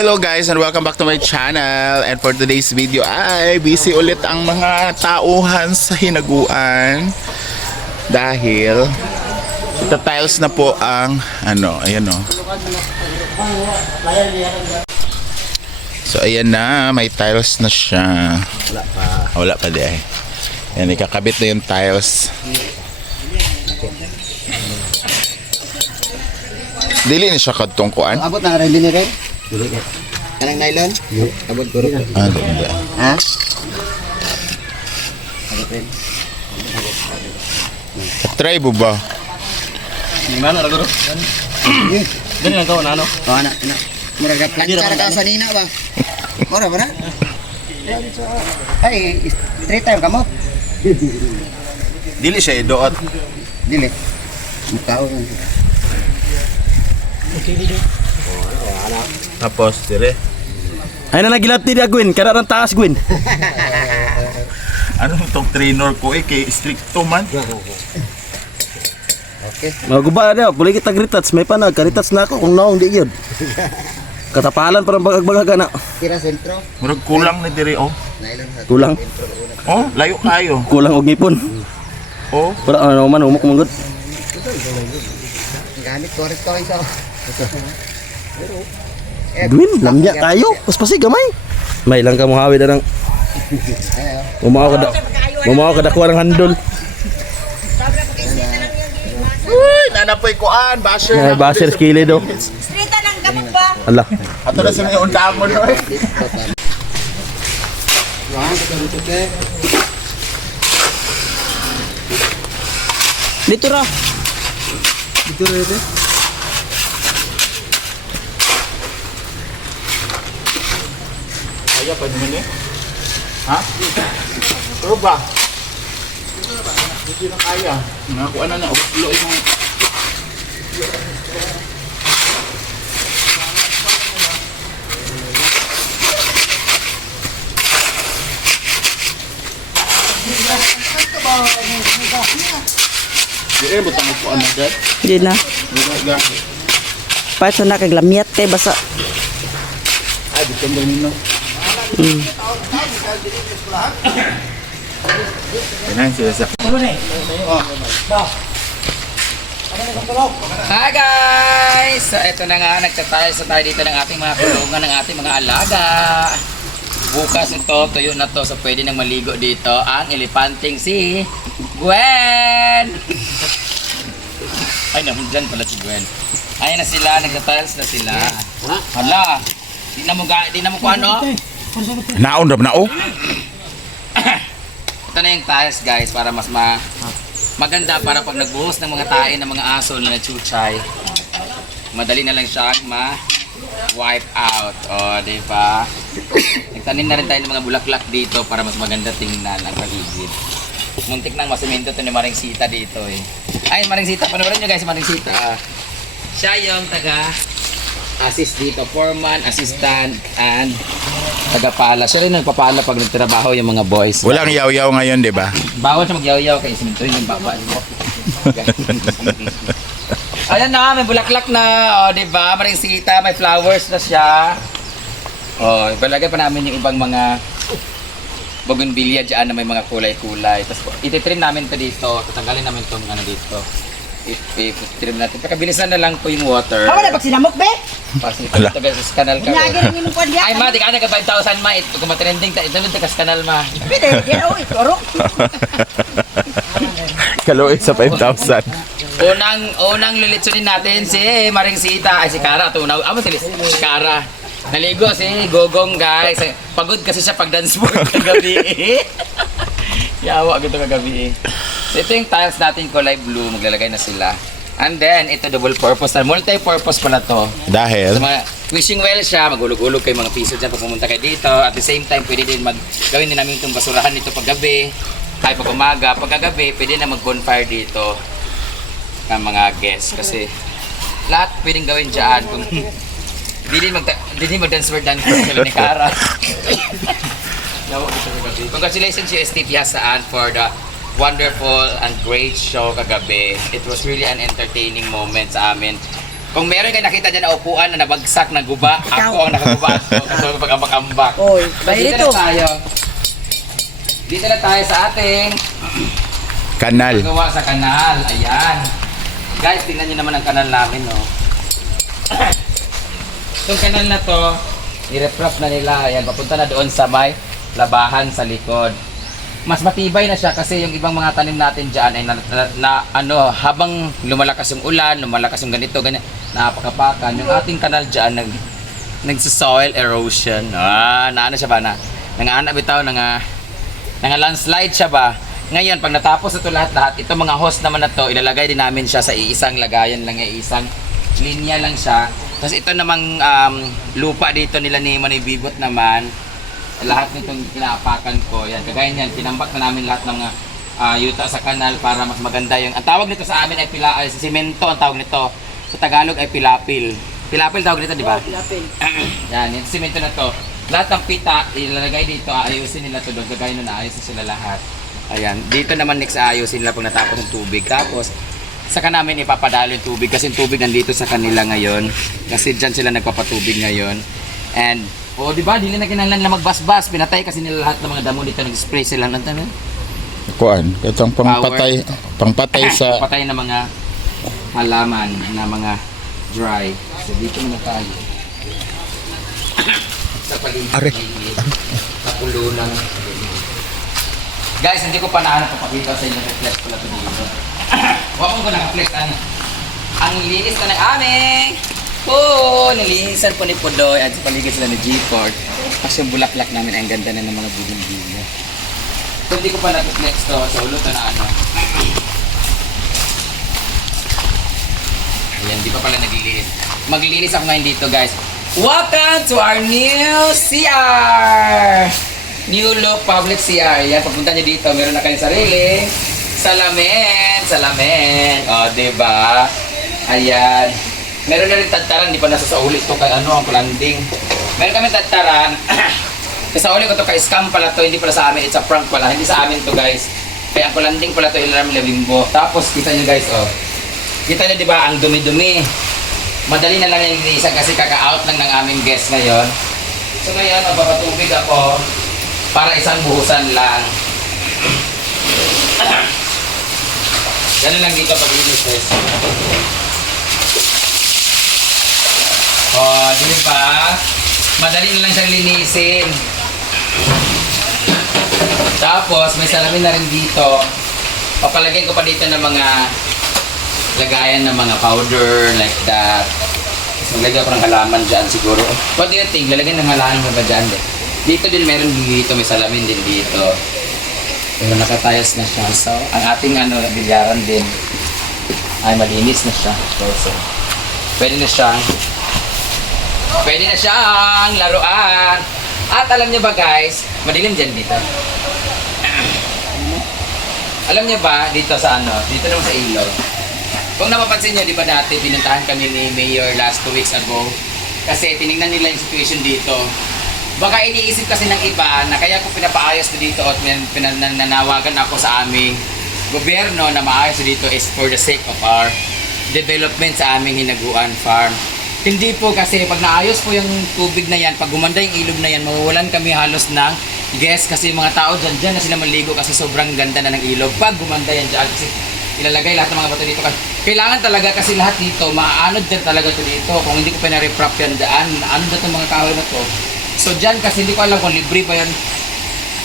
Hello guys and welcome back to my channel, and for today's video ay busy ulit ang mga tauhan sa hinaguan dahil tiles na po ang ayan o. So ayan na, may tiles na siya. Wala pa di ay. Ayan, ikakabit na yung tiles. Dili na siya kadtungkuan. Abot na rin din rin. Kanang nylon? Abot ko rin. Hindi. Ha? Abot rin. Try mo ba? Gimana ra guru? Dili lang ko ano? O anak. Murag planchar ka sa nina ba? Mura ba na? Ay, straight time ka mo? Dili siya idoot. Dili. Mukao lang. Tapos dire. Ay na nagilat ni Gwen, kada ran taas Gwen. Ano tong trainer ko kay stricto man. Okay. Maguba na, puli kita gritats, may panag karitats na ako kung naong di gyud. Katapalan parang bagag-bagag na. Tira sentro. Murag kulang na dire oh. Nylon sa Kulang. Oh, layo kayo. Kulang og ngipon. Oh, Para ano man umok manggod. gamit ko rin to isa. Gwen, lamya kayo. Paspasi gamay. May lang ka mo hawi na ng Mumao ka dakuha ng handol. uy, nanapoy kuan, basher. Basher skili do. Strita ng gamot ba? Ala. Ato na sa yung undang mo no. Dito ra. Kaya pa naman eh. Ha? Pero ba? Hindi na kaya. Nakakuha na overflow mo. Dire mo tanong ko ano dad? Hindi na. Ga. Para sa nakaglamyat kay basa. Ay, dito mo nino. Yan sila sa. Hi guys! So ito na nga, nagtatiles tayo dito ng ating mga kulungan ng ating mga alaga. Bukas ito, tuyo na to, so pwede nang maligo dito ang elepanting si Gwen! Ay, dyan pala si Gwen. Ayan na sila, nagtatiles na sila. Hala! Di na mo kung ano? Naon rab na oh. Ito na yung tiles guys, para mas maganda para pag nagbuhos ng mga tae ng mga aso na nachuchay. Madali na lang siyang ma-wipe out. O, diba? Nagtanim na rin tayo ng mga bulaklak dito para mas maganda tingnan ang paligid. Muntik nang masemento ito ni Maring Sita dito eh. Ay, Maring Sita, panoorin nyo guys, Maring Sita. Siya yung taga-assist dito, foreman, assistant, and taga-pala. Siya rin nagpapala pag nagtrabaho yung mga boys. Walang yaw-yaw ngayon, di ba? Bawal siya magyaw-yaw kay simentoin yung baba niyo. Ayan na, may bulaklak na. O, diba? Maring Sita, may flowers na siya. O, palagay pa namin yung ibang mga bougainvillea dyan na may mga kulay-kulay. Tapos ititrim namin to dito. Tatanggalin namin itong ano dito. Ititrim natin. Pakabilisan na lang po yung water. Hawa na pag sinamok be? Kasi ito sa kanal ka. Nyagin ang imong kwan Ay ma, di ka na ka 5,000 ma. Ito kung matrending, ito nun ka sa kanal ma. Pwede, yan o, iturok. Kaluin sa 5,000. Unang lilitsunin natin si Maring Sita. Ay si Kara. Tunaw. Si Kara. Naligo si Gogong guys. Pagod kasi siya pag dance board kagabi eh. Yawa gito kagabi eh. So ito yung tiles natin kulay blue. Maglalagay na sila. And then ito double purpose. Multi-purpose pala to. Dahil Sa mga wishing well siya. Magulog-ulog kayo mga piso dyan pag pumunta kayo dito. At the same time pwede din gawin din namin itong basurahan dito pag gabi. Ay pag umaga. Pag gabi pwede na mag-bonfire dito ng mga guests. Kasi lahat pwedeng gawin dyan. Kung Hindi mag-dance word dance sila ni Kara. Congratulations UST Piasaan for the wonderful and great show kagabi. It was really an entertaining moment sa amin. Kung meron kayo nakita dyan na upuan na nabagsak na guba, ako ang nakaguba. Ako ang pag-ambak-ambak. Oy, So, bahay dito dito. na tayo. Dito na tayo sa ating Kanal. gawa sa kanal. Ayan. Guys, tingnan nyo naman ang kanal namin, no? Itong kanal na to, i-refrap na nila. Ayan, papunta na doon sa may labahan sa likod. Mas matibay na siya kasi yung ibang mga tanim natin dyan ay habang lumalakas yung ulan, lumalakas yung ganito, ganyan, napakapakan. Yung ating kanal dyan, nagsa-soil erosion. Naano siya ba na? Nangaana bitaw, landslide siya ba? Ngayon, pag natapos ito lahat-lahat, ito mga hose naman na to, ilalagay din namin siya sa iisang lagayan lang, iisang linya lang siya. Tapos ito namang lupa dito nila ni Manoy Bibot naman, lahat nitong kinaapakan ko, yan, kagaya niyan, tinambak na namin lahat ng mga yuta sa kanal para mas maganda yung, ang tawag nito sa amin ay simento, ang tawag nito, sa Tagalog ay pilapil. Pilapil tawag nito, di ba? Pilapil. Yan, yung simento na to. Lahat ng pita, ilalagay dito, ayusin nila to doon, kagaya nun, ayos na sila lahat. Ayan, dito naman next ayusin nila pag natapos ng tubig. Tapos, saka namin ipapadalo yung tubig kasi yung tubig nandito sa kanila ngayon. Kasi dyan sila nagpapatubig ngayon. And, di ba, dili na kinahanglan na magbasbas. Pinatay kasi nila lahat ng mga damo dito, nag-spray sila ng tanong. Kuan, itong pangpatay sa Patay na mga halaman na mga dry. So, dito muna tayo. Sa paligid. Are. Sa pulunan. Guys, hindi ko pa papakita sa inyo reflex pala ito dito. Huwag ko naka-flex. Ang linis na ng aming. Nilinisan po ni Pudoy at sa paligid sila ni G-Port. Kasi yung bulaklak namin, ang ganda na ng mga buling-buling. So, hindi ko pa naka-flex to sa ulutan na ano. Ayan, hindi pa pala naglilinis. Maglilinis ako ngayon dito, guys. Welcome to our new CR! New look public CR. Yan, pagpunta nyo dito, meron na kayong sarili. Salamin. O, diba? Ayan. Meron na rin tantaran, di pa nasa sa ulit to kay ang landing. Meron kami tantaran. Sa uli ko to kay scam pala to, hindi pala sa amin, it's a prank pala. Hindi sa amin to, guys. Kaya ang landing pala to, ilaram labimbo. Tapos, kita nyo guys, oh. Kita nyo, diba, ang dumi-dumi. Madali na lang yung linisan kasi kaka-out lang ng aming guest ngayon. So ngayon, mapapatubig ako para isang buhusan lang. Ganun lang dito pag-linis, guys. Di ba? Madali na lang siyang linisin. Tapos, may salamin na rin dito. Papalagay ko pa dito ng mga lagayan ng mga powder like that. Tapos maglagay ko ng halaman dyan siguro. What do you think? Lalagyan ng halaman ba dyan? Dito din meron dito, may salamin din dito. Pero nakatayos na siya. So, ang ating bilyaran din ay malinis na siya. So, pwede na siyang laruan. At alam niyo ba guys, madilim dyan dito. Alam niyo ba dito sa dito naman sa ilog. Kung napapansin nyo, di ba dati, pinuntahan kami ni Mayor last 2 weeks ago. Kasi tinignan nila yung situation dito. Baka iniisip kasi ng iba na kaya ko pinapaayos dito at pinanawagan ako sa aming gobyerno na maayos dito is for the sake of our development sa aming Hinaguan Farm. Hindi po kasi pag naayos po yung tubig na yan, pag gumanda yung ilog na yan, mawawalan kami halos ng guest kasi mga tao dyan na sila maligo kasi sobrang ganda na ng ilog. Pag gumanda yan dyan, kasi ilalagay lahat ng mga bato dito. Kailangan talaga kasi lahat dito, maaanod din talaga ito dito. Kung hindi ko pa na-reprop yan daan, ano na itong mga kahoy na to. So dyan kasi hindi ko alam kung libre pa yan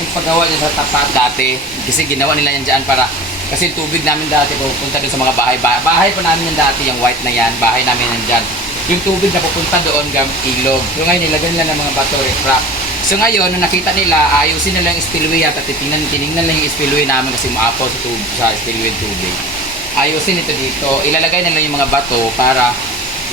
yung paggawa dyan sa tapat dati. Kasi ginawa nila yan dyan para, kasi tubig namin dati pupunta doon sa mga bahay. Bahay pa namin yan dati, yung white na yan, bahay namin yan dyan. Yung tubig na pupunta doon ilog. Yung ngayon nilagyan nila ng mga bato reprop. So ngayon, nung nakita nila, ayusin nila yung spillway at tinignan lang yung spillway namin kasi maapaw sa spillway tubig. Ayusin ito dito. Ilalagay nila yung mga bato para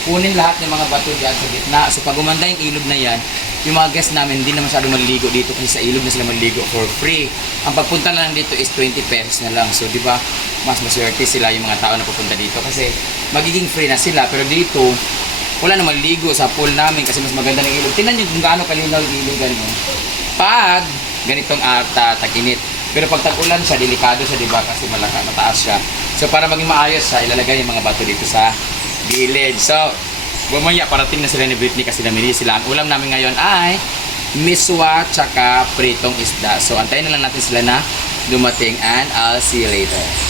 kunin lahat ng mga bato dyan sa gitna. So pag gumanda yung ilog na yan, yung mga guests namin hindi na masyadong maliligo dito kasi sa ilog na sila maliligo for free. Ang pagpunta na lang dito is 20 pesos na lang. So di ba mas maswerte sila yung mga tao na pupunta dito kasi magiging free na sila. Pero dito, wala na maliligo sa pool namin kasi mas maganda ng ilog. Tingnan nyo kung gaano kalinaw yung ilog ganun. Pag ganitong tag-init. Pero pag tag-ulan siya, delikado siya, di ba? Kasi mataas siya. So para maging maayos siya, ilalagay yung mga bato dito sa gilid. So, bumaya, parating na sila ni Britney kasi namili sila. Ang ulam namin ngayon ay miswa tsaka pritong isda. So, antayin na lang natin sila na dumating and I'll see you later.